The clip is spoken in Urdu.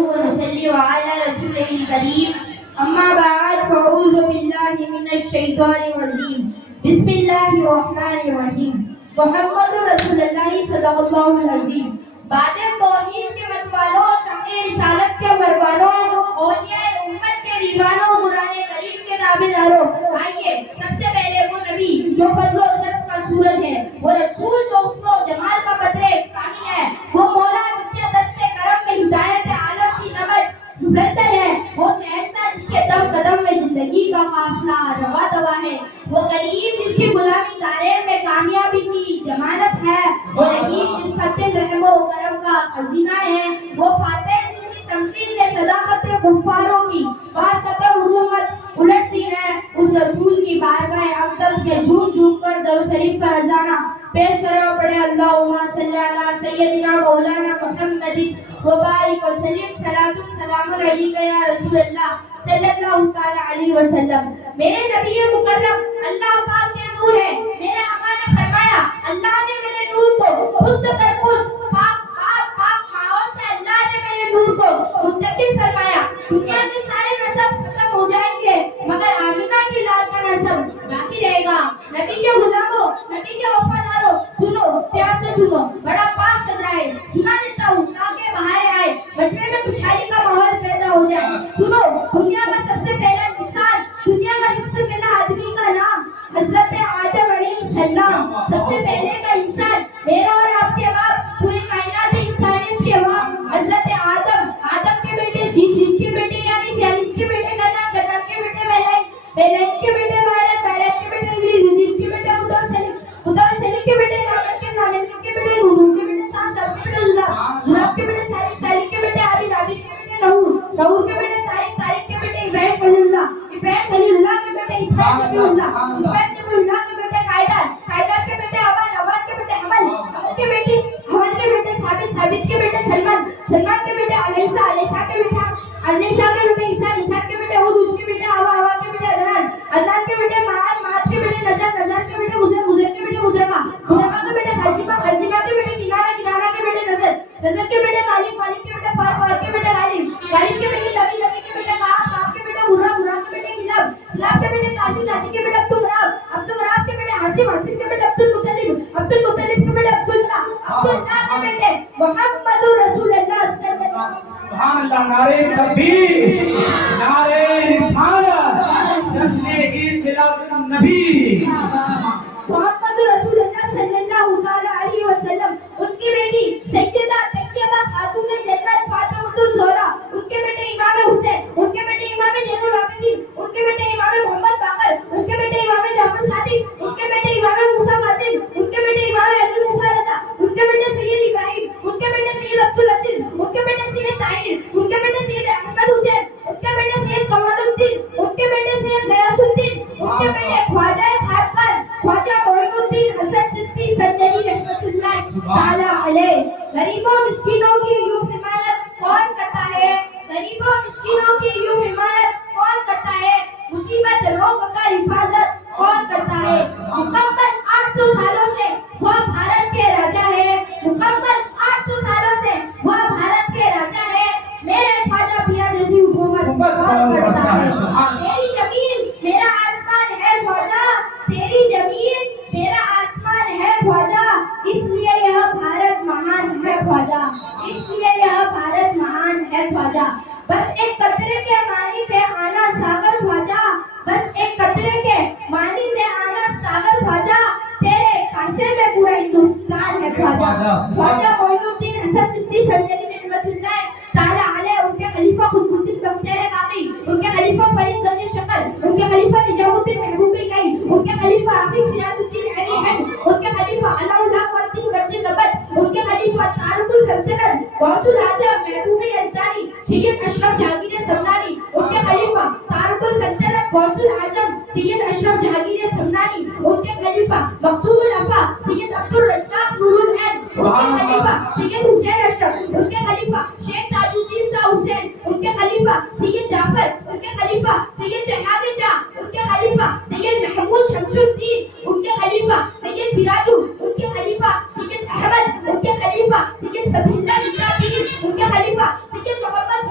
ونصلي على رسوله الكريم أما بعد فأعوذ بالله من الشيطان الرجيم بسم الله الرحمن الرحيم محمد رسول اللہ صدق اللہ العظیم. باد توحید کے متوالوں، شمع رسالت کے مروانوں، اولیاء امت کے دیوانوں، قرآن کریم کے تابعداروں، آئیے سب سے پہلے وہ نبی جو فضل و صرف کا سورج ہے، وہ رسول جو حسن و جمال کا بدر کامل ہے، وہ مولا جس کے دست کرم میں ہدایت عالم کی نمج مسلسل ہے، وہ شہنشاہ جس کے دم قدم میں زندگی کا قافلہ روا دوا ہے، وہ کریم جس کی غلامی دارین میں کامیابی کی ضمانت ہے، وہ رحیم جس کا دل رحم و کرم کا خزینہ ہے، وہ فاتح جس کی شمشیر نے صداقت کفاروں کی باسط حکومت الٹ دی ہے. اس رسول کی بارگاہ اقدس میں جھوم جھوم کر درود شریف کا رضانہ پیش کرنا پڑے. اللہم صلی علی سیدنا مولانا محمد وبارک وسلم. صلاۃ سلام علیک یا رسول اللہ صلی اللہ تعالی علیہ وسلم. میرے نبی مکرم اللہ پاک کے نور ہے. میرے آقا نے فرمایا اللہ نے میرے نور کو پشت در پشت پاک پاک پاک ماؤں سے اللہ نے میرے نور کو منتقل فرمایا. دنیا کے سارے نسب ختم ہو جائیں گے مگر آمینہ کی لال کا نسب باقی رہے گا. نبی کے غلاموں، نبی کے وفاداروں، سنو پیار سے سنو، بڑا پاک صدرہ ہے. سنا دیتا ہوں تاکہ بہاریں آئے، مجمع میں خوشحالی کا ماحول پیدا ہو جائے. سنو، دنیا کا سب سے پہلا انسان، دنیا کا سب سے پہلا آدمی کا نام حضرت آدم علیہ السلام. سب سے پہلے کا انسان میرا اور آپ کے باپ، پوری کائنات انسانیت کے باپ حضرت آدم. آدم کے بیٹے سیس کے بیٹے یعنی سیالس کے بیٹے کنان، کنان کے بیٹے بیلین کے بیٹے بارت، بارت کے بیٹے ادریس کے بیٹے متوسلی کے بیٹے نامن کے بیٹے نوح کے بیٹے سام کے بیٹے زلاب کے بیٹے سالک کے بیٹے عابد کے بیٹے نہور کے بیٹے طارق کے بیٹے ابراہیم خلیل اللہ کے بیٹے اسماعیل نبی اللہ کے بیٹے قائدار کے بیٹے ابان کے بیٹے حمل کے بیٹے ثابت کے بیٹے سلمان کے بیٹے علیسا کے بیٹے عیسیٰ کے بیٹے ہود کے بیٹے ہوا کے بیٹے عدنان کے بیٹے معاد کے بیٹے نظر کے بیٹے مزر کے بیٹے مدرکہ کے بیٹے خزیمہ کے بیٹے کنانہ کے بیٹے نظر کے بیٹے مالک کے بیٹے فار کے بیٹے غالب کے بیٹے لبی کے بیٹے قاب کے بیٹے مرہ کے بیٹے کلاب کے بیٹے قاسی کے بیٹے عبدالمناف کے بیٹے حاشم کے بیٹے عبدالمطلب کے بیٹے عبداللہ کے بیٹے محمد رسول اللہ صلی اللہ علیہ وسلم. سبحان اللہ. نعرہ تکبیر، نعرہ رسالت، جشن عید میلاد النبی. محمد رسول اللہ صلی اللہ علیہ وسلم. ان کی بیٹی سیدہ طیبہ خاتون جنت فاطمۃ الزہرا، ان کے بیٹے امام حسین، ان کے بیٹے امام زین العابدین، ان کے بیٹے امام محمد باقر، ان کے بیٹے امام جعفر صادق، ان کے بیٹے امام موسیٰ قاسم، ان کے بیٹے امام علی موسیٰ رضا، ان کے بیٹے سید ابراہیم، ان کے بیٹے سید عبدالعزیز، ان کے بیٹے سید طاہر، ان کے بیٹے سید احمد حسین، ان کے بیٹے سید کمال الدین، ان کے بیٹے سید غیاث الدین، ان کے بیٹے خواجہ خاقان، خواجہ معین الدین حسن چشتی سنجری رحمۃ اللہ تعالی علیہ. غریبوں مسکینوں کی یوں حمایت کون کرتا ہے؟ غریبوں مسکینوں کی یوں حمایت کون کرتا ہے؟ مصیبت روگ کا حفاظت کون کرتا ہے؟ مکمل 800 سالوں سے وہ بھارت کے راجا ہے. مکمل 800 سالوں سے وہ بھارت کے راجا ہے. میرے خواجہ پیا جیسی حکومت کون کرتا ہے؟ تیری زمین میرا آسمان ہے خواجہ، تیری زمین میرا آسمان ہے خواجہ، اس لیے یہ بھارت مہان ہے خواجہ، اس لیے یہ بھارت مہان ہے خواجہ. بس ایک قطرے کے مانی تھے آنا ساگر خواجہ، بس ایک قطرے کے مانی تھے آنا ساگر خواجہ، تیرے کاشے میں پورا ہندوستان ہے خواجہ. خواجہ معین الدین حسن چشتی سنجری رحمۃ اللہ تعالی علیہ. ان کے خلیفہ قطب الدین بختیار کاکی، ان کے خلیفہ فرید گنج شکر، ان کے خلیفہ نظام الدین محبوب نئی، ان کے خلیفہ آخر سراج الدین علی ہند، ان کے خلیفہ علاء اللہ الدین گنج نبت، ان کے خلیفہ تارک السلطنت غوث الاعظم محبوب یزدانی سید اشرف جہانگیر سمنانی، ان کے خلیفہ تارک السلطنت غوث الاعظم سید اشرف جہانگیر سمنانی، ان کے خلیفہ مکتوم الوفا سید عبدالرزاق نور العین، ان کے خلیفہ سید حسین اشرف، ان کے خلیفہ شیخ تاج الدین شاہ حسین، ان کے خلیفہ سید جعفر، ان کے خلیفہ سید جہاد جاہ، ان کے خلیفہ سید محمود شمس الدین، ان کے خلیفہ سید سراجو، ان کے خلیفہ سید احمد، ان کے خلیفہ سید فتح اللہ نظام الدین، ان کے خلیفہ سید محمد